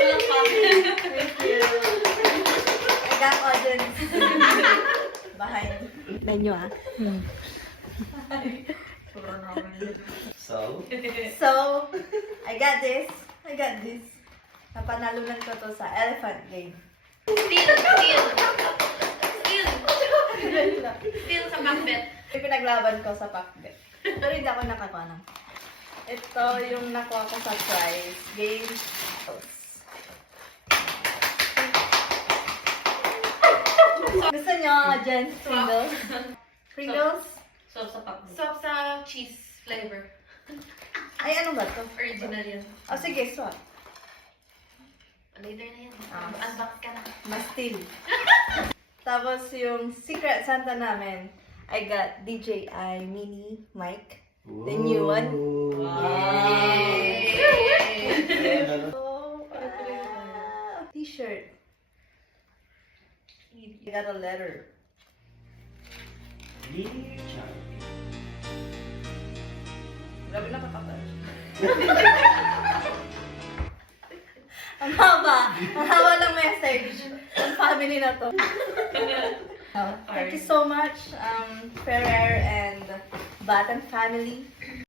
Walang comment. Thank you. I got audience. Behind. Menu ah. So, So, I got this. Napanalunan ko to sa elephant game. Steal sa macbeth. Yung pinaglaban ko sa pakbet. Pero hindi ako nakakuha ng. Ito yung nakuha ko sa prize game. Gusto nyo, Jen? Pringles? Pringles? Sauce sa macbeth. Sauce sa cheese flavor. Ay, ano ba to? Original yan. Oh, sige, swap. Later na yan. Ah. Unbox ka na. Mastil. Tapos yung Secret Santa namin, I got DJI Mini mic. The new one. Yay! Oh, wow. T-shirt. I got a letter. Dear Charlie. Grabe nakakatouch. Ang haba. Ang haba ng message. Ang family na to. Thank you so much, Ferrer and Batten family.